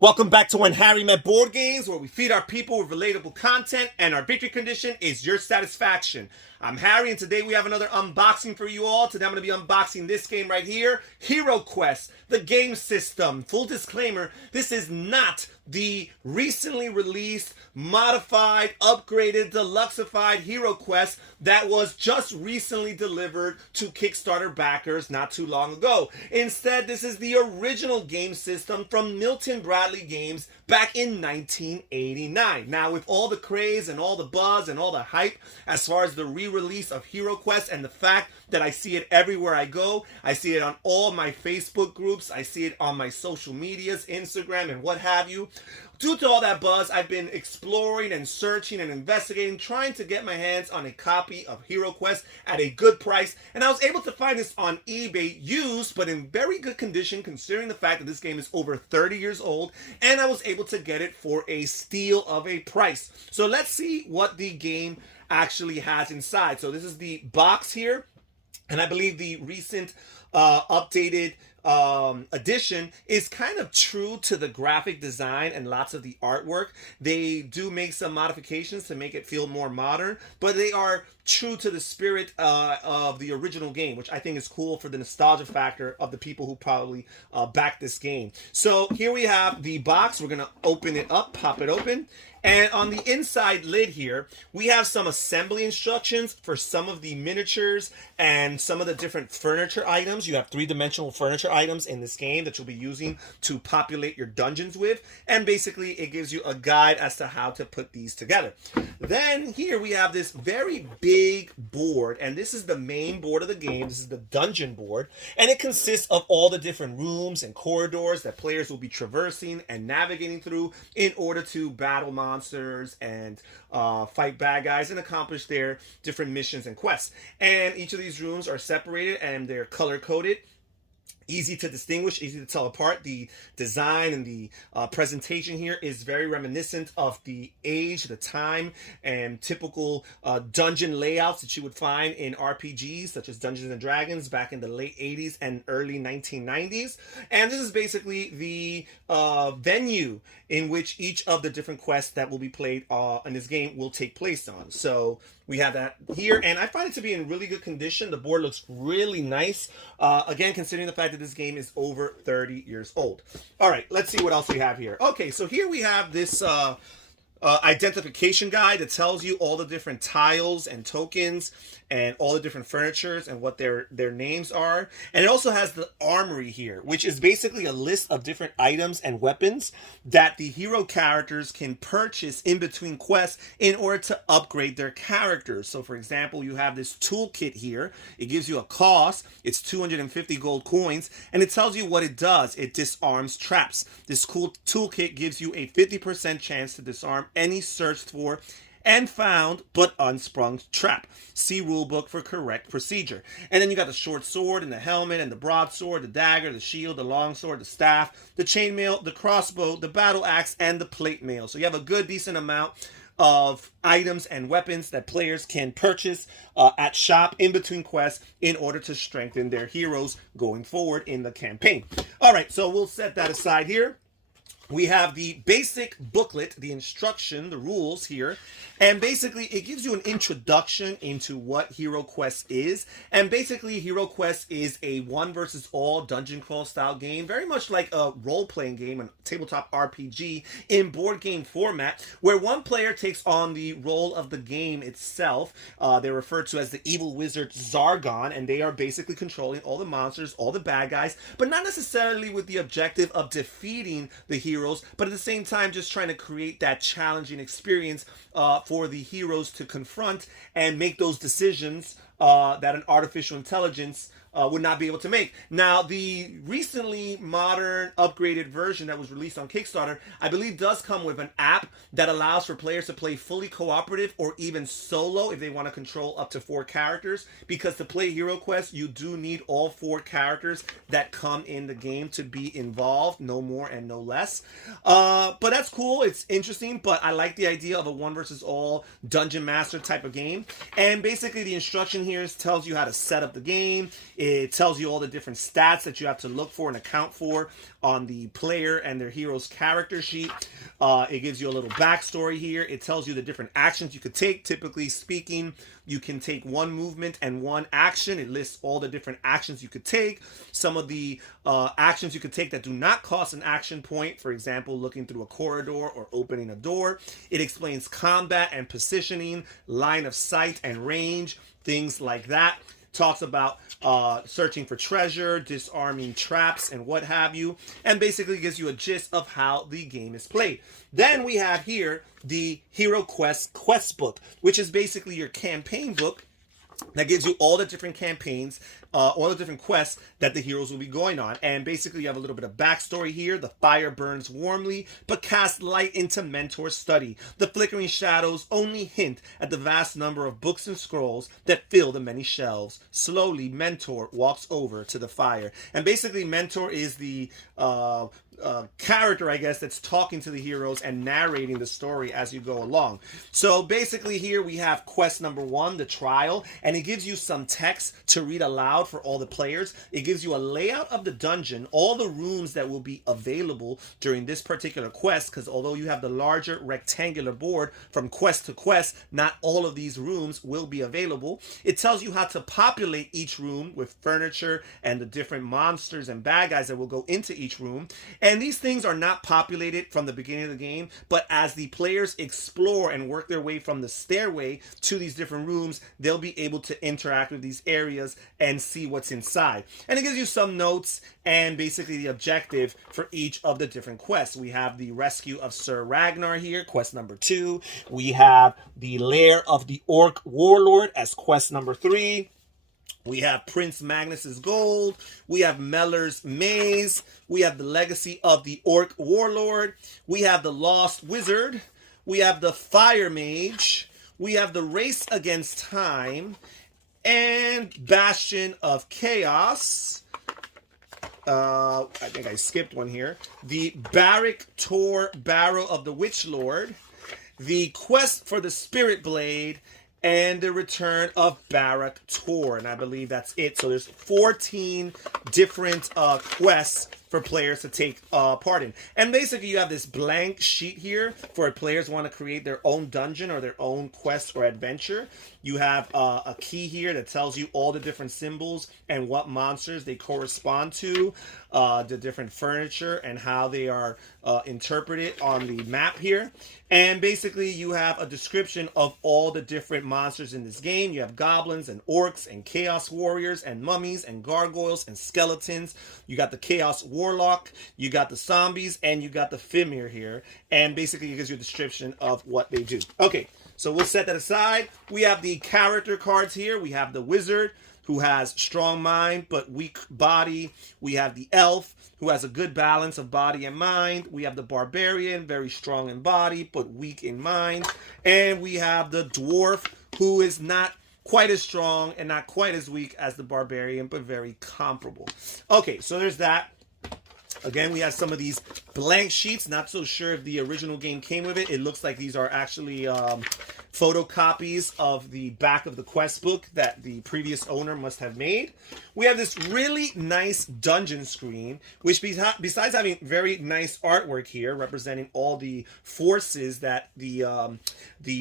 Welcome back to When Harry Met Board Games, where we feed our people with relatable content, and our victory condition is your satisfaction. I'm Harry, and today we have another unboxing for you all. Today I'm going to be unboxing this game right here, HeroQuest, the game system. Full disclaimer, this is not the recently released, modified, upgraded, deluxeified HeroQuest that was just recently delivered to Kickstarter backers not too long ago. Instead, this is the original game system from Milton Bradley Games back in 1989. Now, with all the craze and all the buzz and all the hype as far as the re-release of HeroQuest and the fact that I see it everywhere I go, I see it on all my Facebook groups, I see it on my social medias, Instagram and what have you. Due to all that buzz, I've been exploring and searching and investigating, trying to get my hands on a copy of HeroQuest at a good price, and I was able to find this on eBay used, but in very good condition considering the fact that this game is over 30 years old, and I was able to get it for a steal of a price. So let's see what the game actually has inside. So this is the box here, and I believe the recent updated edition is kind of true to the graphic design and lots of the artwork. They do make some modifications to make it feel more modern, but they are true to the spirit of the original game, which I think is cool for the nostalgia factor of the people who probably backed this game. So here we have the box. We're going to open it up, pop it open. And on the inside lid here, we have some assembly instructions for some of the miniatures and some of the different furniture items. You have three-dimensional furniture items in this game that you'll be using to populate your dungeons with. And basically, it gives you a guide as to how to put these together. Then here we have this very big board, and this is the main board of the game. This is the dungeon board, and it consists of all the different rooms and corridors that players will be traversing and navigating through in order to battle monsters and fight bad guys and accomplish their different missions and quests. And each of these rooms are separated and they're color coded. Easy to distinguish, easy to tell apart. The design and the presentation here is very reminiscent of the age, the time, and typical dungeon layouts that you would find in RPGs such as Dungeons and Dragons back in the late 80s and early 1990s. And this is basically the venue in which each of the different quests that will be played in this game will take place on. So we have that here, and I find it to be in really good condition. The board looks really nice. Again, considering the fact that this game is over 30 years old. All right, let's see what else we have here. Okay, so here we have this identification guide that tells you all the different tiles and tokens and all the different furnitures and what their names are. And it also has the Armory here, which is basically a list of different items and weapons that the hero characters can purchase in between quests in order to upgrade their characters. So for example, you have this toolkit here. It gives you a cost. It's 250 gold coins, and it tells you what it does. It disarms traps. This cool toolkit gives you a 50% chance to disarm any searched for and found but unsprung trap. See rulebook for correct procedure. And then you got the short sword and the helmet and the broadsword, the dagger, the shield, the longsword, the staff, the chainmail, the crossbow, the battle axe, and the plate mail. So you have a good decent amount of items and weapons that players can purchase at shop in between quests in order to strengthen their heroes going forward in the campaign. All right, so we'll set that aside here. We have the basic booklet, the instruction, the rules here, and basically it gives you an introduction into what HeroQuest is. And basically HeroQuest is a one versus all dungeon crawl style game, very much like a role-playing game, a tabletop RPG in board game format, where one player takes on the role of the game itself. They're referred to as the evil wizard Zargon, and they are basically controlling all the monsters, all the bad guys, but not necessarily with the objective of defeating the hero, but at the same time just trying to create that challenging experience for the heroes to confront and make those decisions that an artificial intelligence would not be able to make. Now, the recently modern upgraded version that was released on Kickstarter, I believe does come with an app that allows for players to play fully cooperative or even solo if they want to control up to 4 characters, because to play HeroQuest, you do need all 4 characters that come in the game to be involved, no more and no less. But that's cool, it's interesting, but I like the idea of a one versus all dungeon master type of game. And basically the instruction here tells you how to set up the game. It tells you all the different stats that you have to look for and account for on the player and their hero's character sheet. It gives you a little backstory here. It tells you the different actions you could take. Typically speaking, you can take one movement and one action. It lists all the different actions you could take. Some of the actions you could take that do not cost an action point. For example, looking through a corridor or opening a door. It explains combat and positioning, line of sight and range, things like that. Talks about searching for treasure, disarming traps, and what have you, and basically gives you a gist of how the game is played. Then we have here the HeroQuest quest book, which is basically your campaign book that gives you all the different campaigns, all the different quests that the heroes will be going on. And basically you have a little bit of backstory here. The fire burns warmly, but casts light into Mentor's study. The flickering shadows only hint at the vast number of books and scrolls that fill the many shelves. Slowly, Mentor walks over to the fire. And basically Mentor is the character, I guess, that's talking to the heroes and narrating the story as you go along. So basically here we have quest number 1, the trial, and it gives you some text to read aloud for all the players. It gives you a layout of the dungeon, all the rooms that will be available during this particular quest, because although you have the larger rectangular board from quest to quest, not all of these rooms will be available. It tells you how to populate each room with furniture and the different monsters and bad guys that will go into each room. And these things are not populated from the beginning of the game, but as the players explore and work their way from the stairway to these different rooms, they'll be able to interact with these areas and see what's inside. And it gives you some notes and basically the objective for each of the different quests. We have the rescue of Sir Ragnar here, quest number 2. We have the lair of the Orc Warlord as quest number 3. We have Prince Magnus's Gold. We have Meller's Maze. We have the Legacy of the Orc Warlord. We have the Lost Wizard. We have the Fire Mage. We have the Race Against Time. And Bastion of Chaos. I think I skipped one here. The Barrack Tor Barrow of the Witch Lord. The Quest for the Spirit Blade. And the return of Barrack Tor, and I believe that's it. So there's 14 different quests for players to take part in. And basically you have this blank sheet here for players who want to create their own dungeon or their own quest or adventure. You have a key here that tells you all the different symbols and what monsters they correspond to, the different furniture and how they are interpreted on the map here. And basically you have a description of all the different monsters in this game. You have goblins and orcs and chaos warriors and mummies and gargoyles and skeletons. You got the chaos warlock, you got the zombies, and you got the Fimir here. And basically it gives you a description of what they do. Okay, so we'll set that aside. We have the character cards here. We have the wizard, who has strong mind but weak body. We have the elf, who has a good balance of body and mind. We have the barbarian, very strong in body but weak in mind. And we have the dwarf, who is not quite as strong and not quite as weak as the barbarian, but very comparable. Okay, so there's that. Again, we have some of these blank sheets. Not so sure if the original game came with it. It looks like these are actually photocopies of the back of the quest book that the previous owner must have made. We have this really nice dungeon screen, which besides having very nice artwork here representing all the forces that the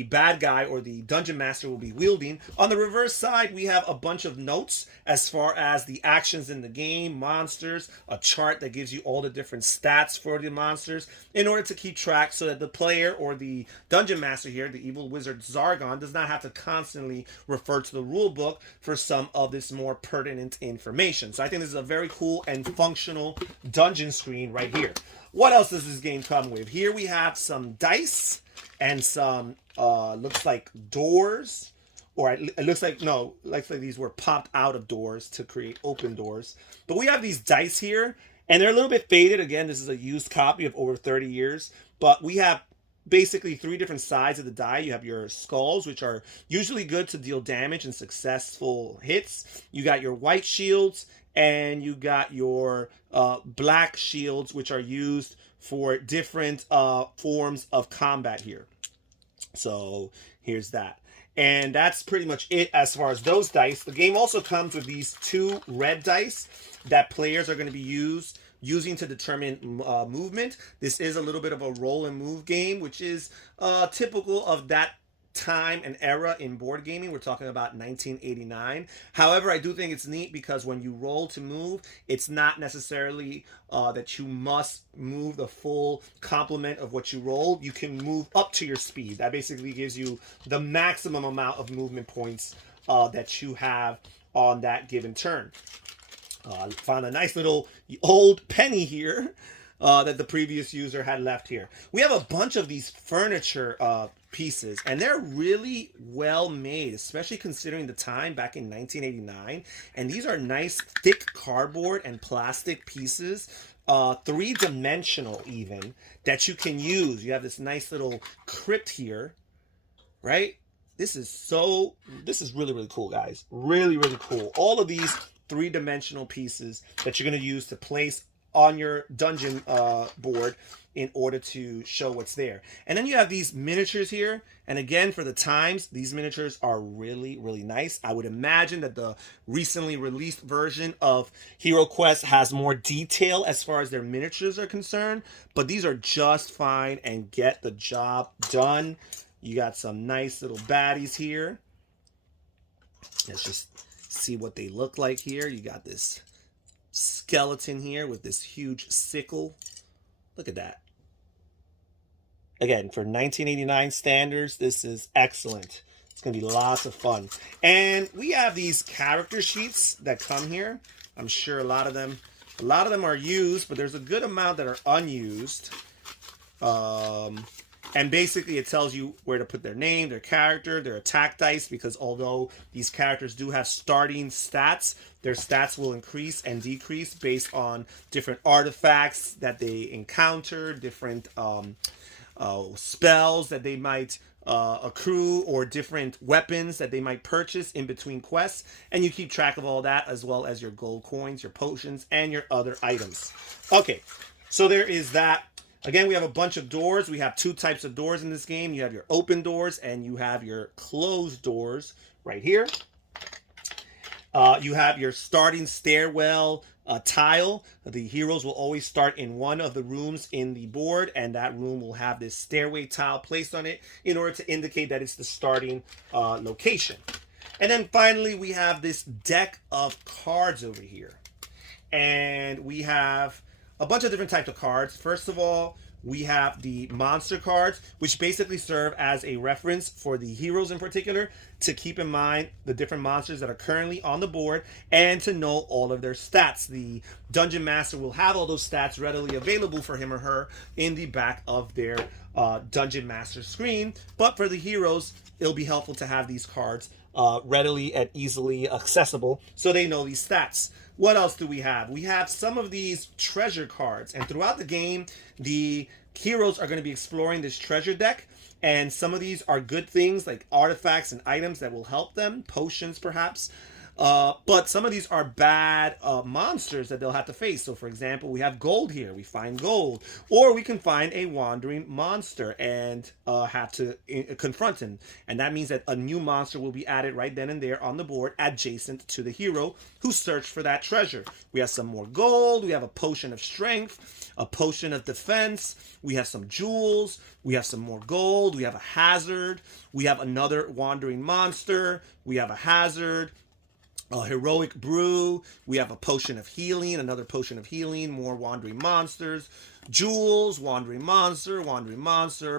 bad guy or the dungeon master will be wielding, on the reverse side we have a bunch of notes as far as the actions in the game, monsters, a chart that gives you all the different stats for the monsters in order to keep track so that the player or the dungeon master here, the evil wizard Zargon, does not have to constantly refer to the rule book for some of this more pertinent information. So I think this is a very cool and functional dungeon screen right here. What else does this game come with? Here we have some dice and some looks like doors, or it looks like, no, looks like these were popped out of doors to create open doors. But we have these dice here, and they're a little bit faded. Again, this is a used copy of over 30 years, but we have basically 3 different sides of the die. You have your skulls, which are usually good to deal damage and successful hits. You got your white shields, and you got your black shields, which are used for different forms of combat here. So here's that. And that's pretty much it as far as those dice. The game also comes with these 2 red dice that players are going to be using to determine movement. This is a little bit of a roll and move game, which is typical of that time and era in board gaming. We're talking about 1989. However, I do think it's neat because when you roll to move, it's not necessarily that you must move the full complement of what you rolled. You can move up to your speed. That basically gives you the maximum amount of movement points that you have on that given turn. Found a nice little old penny here that the previous user had left here. We have a bunch of these furniture pieces, and they're really well made, especially considering the time back in 1989. And these are nice thick cardboard and plastic pieces, 3-dimensional even, that you can use. You have this nice little crypt here, right? This is really, really cool, guys. Really, really cool. All of these 3-dimensional pieces that you're going to use to place on your dungeon board in order to show what's there. And then you have these miniatures here. And again, for the times, these miniatures are really, really nice. I would imagine that the recently released version of HeroQuest has more detail as far as their miniatures are concerned. But these are just fine and get the job done. You got some nice little baddies here. Let's just see what they look like here. You got this skeleton here with this huge sickle. Look at that. Again, for 1989 standards, this is excellent. It's going to be lots of fun. And we have these character sheets that come here. I'm sure a lot of them are used, but there's a good amount that are unused. And basically it tells you where to put their name, their character, their attack dice, because although these characters do have starting stats, their stats will increase and decrease based on different artifacts that they encounter, different spells that they might accrue, or different weapons that they might purchase in between quests. And you keep track of all that, as well as your gold coins, your potions, and your other items. Okay, so there is that. Again, we have a bunch of doors. We have 2 types of doors in this game. You have your open doors and you have your closed doors right here. You have your starting stairwell tile. The heroes will always start in one of the rooms in the board, and that room will have this stairway tile placed on it in order to indicate that it's the starting location. And then finally, we have this deck of cards over here. And we have a bunch of different types of cards. First of all, we have the monster cards, which basically serve as a reference for the heroes in particular to keep in mind the different monsters that are currently on the board and to know all of their stats. The Dungeon Master will have all those stats readily available for him or her in the back of their Dungeon Master screen. But for the heroes, it'll be helpful to have these cards readily and easily accessible so they know these stats. What else do we have? We have some of these treasure cards, and throughout the game, the heroes are going to be exploring this treasure deck, and some of these are good things like artifacts and items that will help them, potions perhaps. But some of these are bad monsters that they'll have to face. So, for example, we have gold here. We find gold. Or we can find a wandering monster and have to confront him. And that means that a new monster will be added right then and there on the board adjacent to the hero who searched for that treasure. We have some more gold. We have a potion of strength, a potion of defense. We have some jewels. We have some more gold. We have a hazard. We have another wandering monster. We have a hazard. A heroic brew. We have a potion of healing, another potion of healing, more wandering monsters, jewels, wandering monster,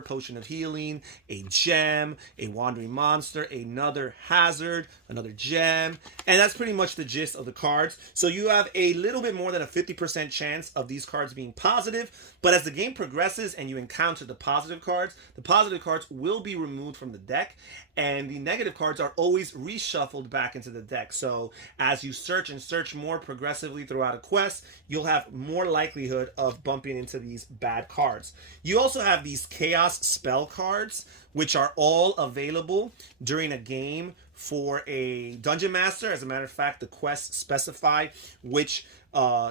potion of healing, a gem, a wandering monster, another hazard, another gem. And that's pretty much the gist of the cards. So you have a little bit more than a 50% chance of these cards being positive. But as the game progresses and you encounter the positive cards will be removed from the deck. And the negative cards are always reshuffled back into the deck. So as you search and search more progressively throughout a quest, you'll have more likelihood of bumping into these bad cards. You also have these chaos spell cards, which are all available during a game for a dungeon master. As a matter of fact, the quests specify which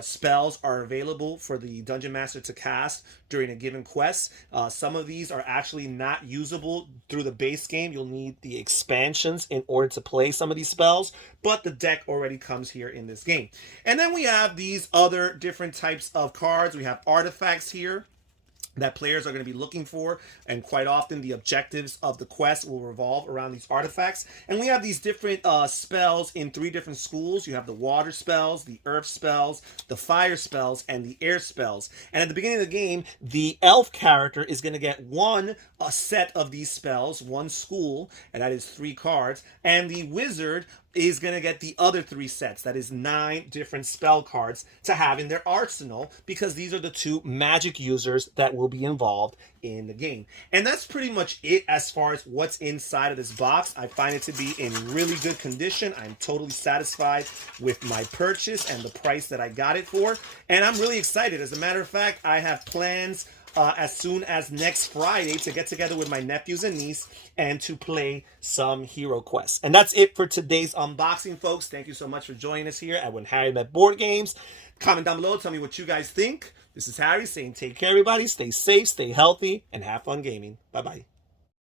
spells are available for the Dungeon Master to cast during a given quest. Some of these are actually not usable through the base game. You'll need the expansions in order to play some of these spells, but the deck already comes here in this game. And then we have these other different types of cards. We have artifacts here that players are going to be looking for, and quite often the objectives of the quest will revolve around these artifacts. And we have these different spells in 3 different schools. You have the water spells, the earth spells, the fire spells, and the air spells. And at the beginning of the game, the elf character is going to get a set of these spells, 1 school, and that is 3 cards, and the wizard is going to get the other 3 sets. That is 9 different spell cards to have in their arsenal, because these are the 2 magic users that will be involved in the game. And that's pretty much it as far as what's inside of this box. I find it to be in really good condition. I'm totally satisfied with my purchase and the price that I got it for. And I'm really excited. As a matter of fact, I have plans as soon as next Friday to get together with my nephews and niece and to play some HeroQuest. And that's it for today's unboxing, folks. Thank you so much for joining us here at When Harry Met Board Games. Comment down below, tell me what you guys think. This is Harry saying take care, everybody. Stay safe, stay healthy, and have fun gaming. Bye-bye.